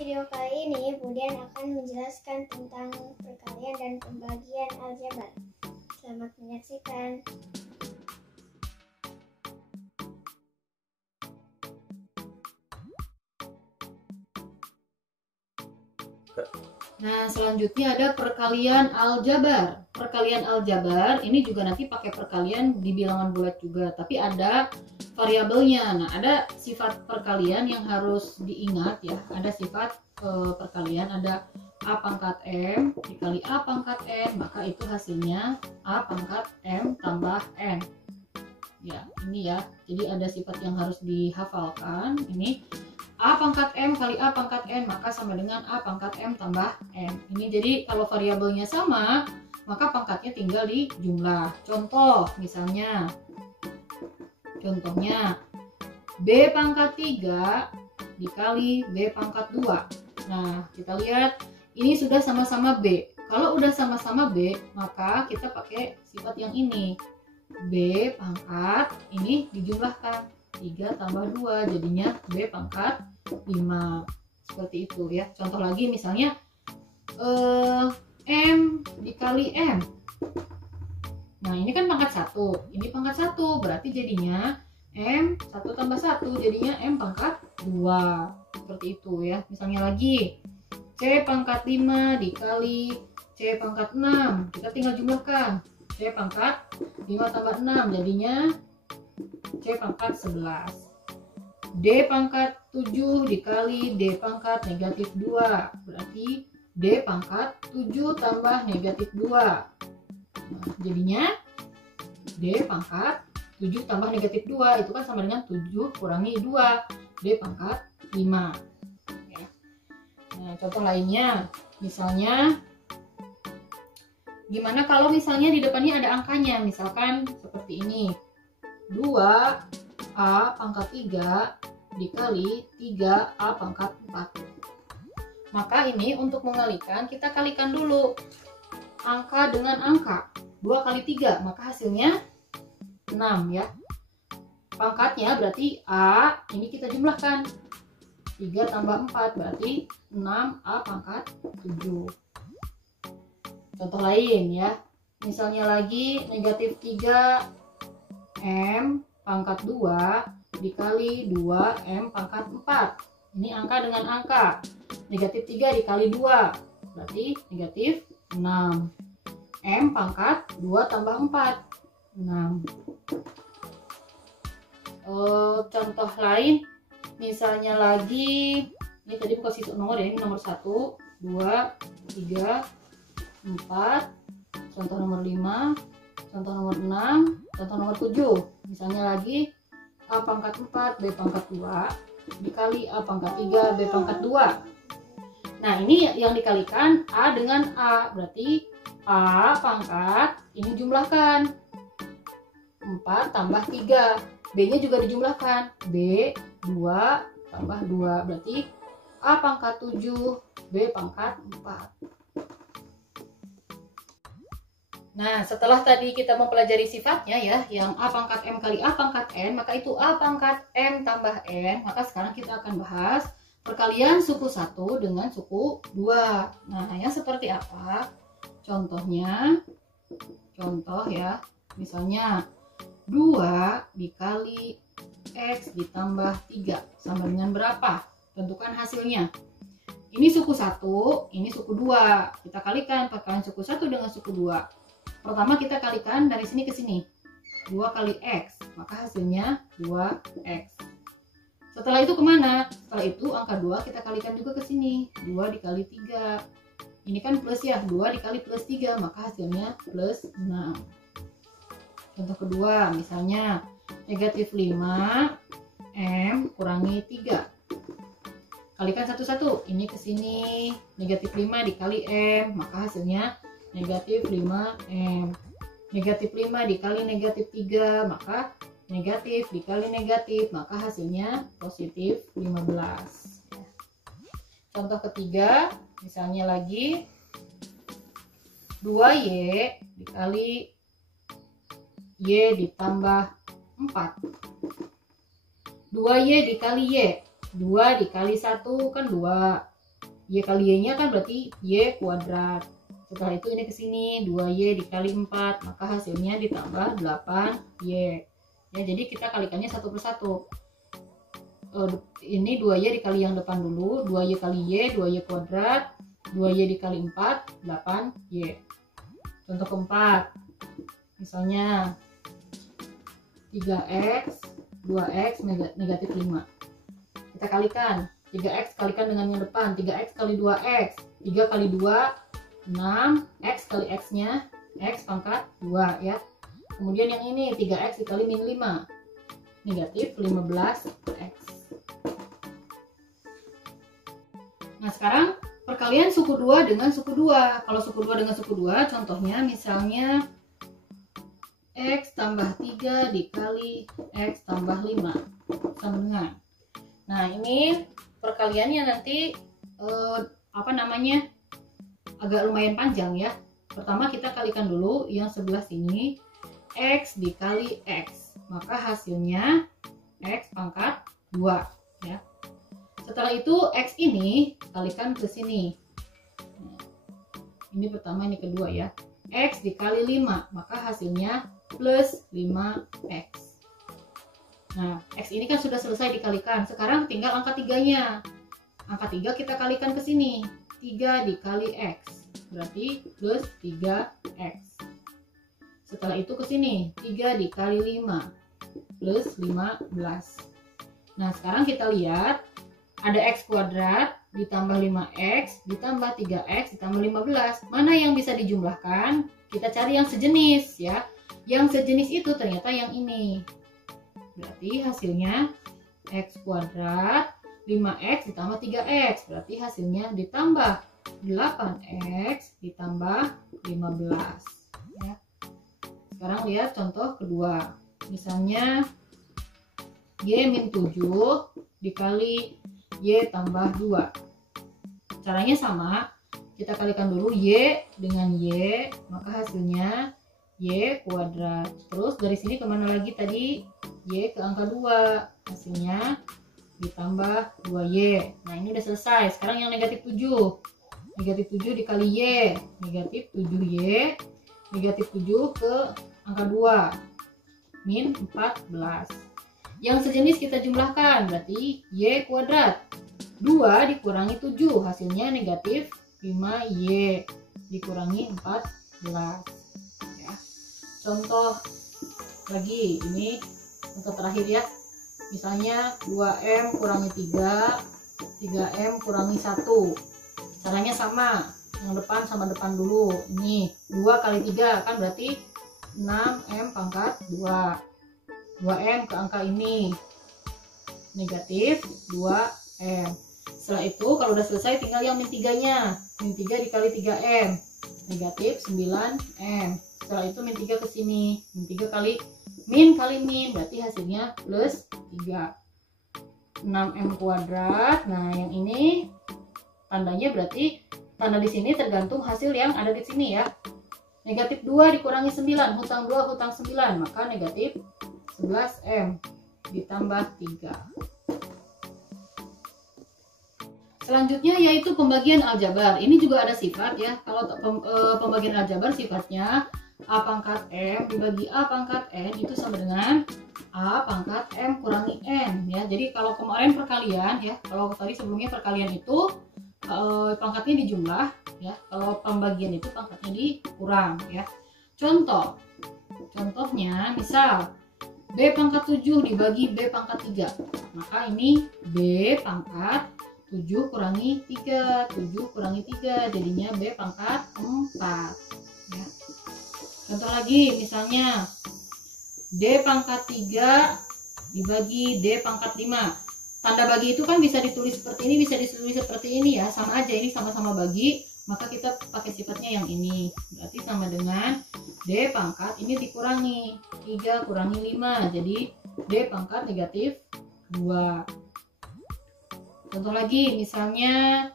video kali ini Budian akan menjelaskan tentang perkalian dan pembagian aljabar. Selamat menyaksikan. Nah, selanjutnya ada perkalian aljabar. Perkalian aljabar ini juga nanti pakai perkalian di bilangan bulat juga, tapi ada variabelnya. Nah, ada sifat perkalian yang harus diingat ya. Ada sifat perkalian, ada A pangkat M dikali A pangkat N, maka itu hasilnya A pangkat M tambah N. Ya, ini ya. Jadi ada sifat yang harus dihafalkan. Ini A pangkat M kali A pangkat N, maka sama dengan A pangkat M tambah N. Ini jadi kalau variabelnya sama, maka pangkatnya tinggal dijumlah. Contoh, misalnya, contohnya B pangkat 3 dikali B pangkat 2. Nah, kita lihat, ini sudah sama-sama B. Kalau udah sama-sama B, maka kita pakai sifat yang ini. B pangkat, ini dijumlahkan. 3 tambah 2 jadinya B pangkat 5. Seperti itu ya. Contoh lagi misalnya M dikali M. Nah, ini kan pangkat 1, ini pangkat 1, berarti jadinya M 1 tambah 1 jadinya M pangkat 2. Seperti itu ya. Misalnya lagi C pangkat 5 dikali C pangkat 6. Kita tinggal jumlahkan. C pangkat 5 tambah 6 jadinya C pangkat 11. D pangkat 7 dikali D pangkat negatif 2. Berarti D pangkat 7 tambah negatif 2. Nah, jadinya D pangkat 7 tambah negatif 2. Itu kan sama dengan 7 kurangi 2. D pangkat 5. Ya. Nah, contoh lainnya. Misalnya, gimana kalau misalnya di depannya ada angkanya. Misalkan seperti ini. 2A pangkat 3 dikali 3A pangkat 4. Maka ini untuk mengalikan, kita kalikan dulu angka dengan angka. 2 kali 3, maka hasilnya 6 ya. Pangkatnya berarti A, ini kita jumlahkan. 3 tambah 4 berarti 6A pangkat 7. Contoh lain ya. Misalnya lagi negatif 3 M pangkat 2 dikali 2M pangkat 4. Ini angka dengan angka. Negatif 3 dikali 2 berarti negatif 6. M pangkat 2 tambah 4 6. Contoh lain misalnya lagi, ini tadi bukan sisa nomor ya, ini nomor 1 2 3 4. Contoh nomor 5, contoh nomor 6, contoh nomor 7. Misalnya lagi A pangkat 4 B pangkat 2 dikali A pangkat 3 B pangkat 2. Nah, ini yang dikalikan A dengan A, berarti A pangkat, ini jumlahkan 4 tambah 3, B nya juga dijumlahkan, B 2 tambah 2 berarti A pangkat 7 B pangkat 4. Nah, setelah tadi kita mempelajari sifatnya ya, yang A pangkat M kali A pangkat N, maka itu A pangkat M tambah N. Maka sekarang kita akan bahas perkalian suku 1 dengan suku 2. Nah, yang seperti apa? Contohnya, contoh ya, misalnya 2 dikali X ditambah 3 sama dengan berapa? Tentukan hasilnya. Ini suku 1, ini suku 2. Kita kalikan perkalian suku 1 dengan suku 2. Pertama kita kalikan dari sini ke sini. 2 kali X, maka hasilnya 2X. Setelah itu kemana? Setelah itu angka 2 kita kalikan juga ke sini. 2 dikali 3. Ini kan plus ya, 2 dikali plus 3, maka hasilnya plus 6. Contoh kedua, misalnya negatif 5 M kurangi 3. Kalikan satu-satu, ini ke sini. Negatif 5 dikali M, maka hasilnya negatif 5M. Negatif 5 dikali negatif 3, maka negatif dikali negatif, maka hasilnya positif 15. Contoh ketiga, misalnya lagi 2Y dikali Y ditambah 4. 2Y dikali Y, 2 dikali 1 kan 2. Y kali Y nya kan berarti Y kuadrat. Setelah itu ini ke sini 2Y dikali 4, maka hasilnya ditambah 8Y. Ya, jadi kita kalikannya satu persatu. Ini 2Y dikali yang depan dulu, 2Y kali Y, 2Y kuadrat, 2Y dikali 4, 8Y. Contoh keempat, misalnya 3X, 2X negatif 5. Kita kalikan, 3X kalikan dengan yang depan, 3X kali 2X, 3 kali 2, 6, X kali X nya, X pangkat 2 ya. Kemudian yang ini 3X dikali min 5, negatif 15X. Nah sekarang perkalian suku 2 dengan suku 2. Kalau suku 2 dengan suku 2, contohnya misalnya X tambah 3 dikali X tambah 5 sama dengan. Nah ini perkaliannya nanti agak lumayan panjang ya. Pertama kita kalikan dulu yang sebelah sini, X dikali X, maka hasilnya X pangkat 2 ya. Setelah itu X ini kalikan ke sini. Ini pertama, ini kedua ya. X dikali 5, maka hasilnya plus 5X. Nah, X ini kan sudah selesai dikalikan. Sekarang tinggal angka 3-nya. Angka 3 kita kalikan ke sini. 3 dikali X, berarti plus 3X. Setelah itu ke sini, 3 dikali 5, plus 15. Nah, sekarang kita lihat, ada X kuadrat, ditambah 5X, ditambah 3X, ditambah 15. Mana yang bisa dijumlahkan? Kita cari yang sejenis ya. Yang sejenis itu ternyata yang ini. Berarti hasilnya X kuadrat, 5X ditambah 3X. Berarti hasilnya ditambah 8X ditambah 15. Ya. Sekarang lihat contoh kedua. Misalnya Y-7 dikali Y tambah 2. Caranya sama. Kita kalikan dulu Y dengan Y, maka hasilnya Y kuadrat. Terus dari sini kemana lagi tadi? Y ke angka 2. Hasilnya ditambah 2Y. Nah ini udah selesai. Sekarang yang negatif 7. Negatif 7 dikali Y. Negatif 7Y. Negatif 7 ke angka 2. Min 14. Yang sejenis kita jumlahkan. Berarti Y kuadrat. 2 dikurangi 7. Hasilnya negatif 5Y. Dikurangi 14. Ya. Contoh lagi. Ini contoh terakhir ya. Misalnya 2M kurangi 3, 3M kurangi 1. Caranya sama, yang depan sama depan dulu. Ini 2 kali 3 kan berarti 6M pangkat 2. 2M ke angka ini, negatif 2M. Setelah itu kalau udah selesai tinggal yang min 3-nya. Min 3 dikali 3M, negatif 9M. Setelah itu min 3 ke sini, min 3 kali min berarti hasilnya plus 3. 6M kuadrat. Nah yang ini tandanya berarti tanda di sini tergantung hasil yang ada di sini ya. Negatif 2 dikurangi 9, hutang 2 hutang 9, maka negatif 11M ditambah 3. Selanjutnya yaitu pembagian aljabar. Ini juga ada sifat ya. Kalau pembagian aljabar sifatnya A pangkat M dibagi A pangkat N itu sama dengan A pangkat M kurangi N ya. Jadi kalau kemarin perkalian ya, kalau tadi sebelumnya perkalian itu pangkatnya dijumlah ya. Kalau pembagian itu pangkatnya dikurang ya. Contohnya misal B pangkat 7 dibagi B pangkat 3. Maka ini B pangkat 7 kurangi 3. 7 kurangi 3 jadinya B pangkat 4 ya. Contoh lagi misalnya D pangkat 3 dibagi D pangkat 5. Tanda bagi itu kan bisa ditulis seperti ini, bisa ditulis seperti ini ya. Sama aja, ini sama-sama bagi, maka kita pakai sifatnya yang ini. Berarti sama dengan D pangkat ini dikurangi 3 kurangi 5. Jadi D pangkat negatif 2. Contoh lagi misalnya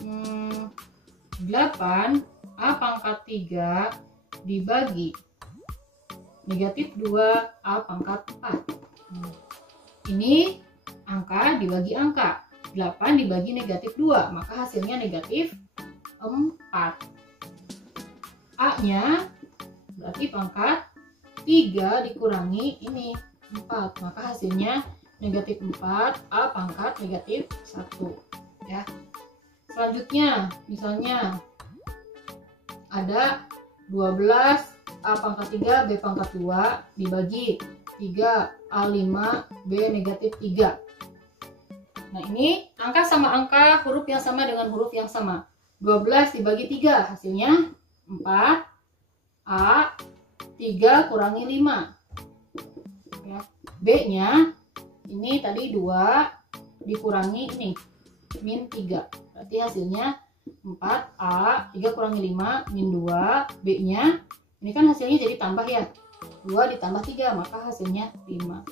8 A pangkat 3 dibagi negatif 2 A pangkat 4. Ini angka dibagi angka. 8 dibagi negatif 2, maka hasilnya negatif 4. A-nya berarti pangkat 3 dikurangi ini 4, maka hasilnya negatif 4, A pangkat negatif 1 ya. Selanjutnya misalnya ada 12 A pangkat 3 B pangkat 2 dibagi 3 A5 B negatif 3. Nah ini angka sama angka, huruf yang sama dengan huruf yang sama. 12 dibagi 3 hasilnya 4, A 3 kurangi 5 ya. B nya ini tadi 2 dikurangi ini min 3, berarti hasilnya 4A 3 kurangi 5 min 2. B nya ini kan hasilnya jadi tambah ya, 2 ditambah 3 maka hasilnya 5.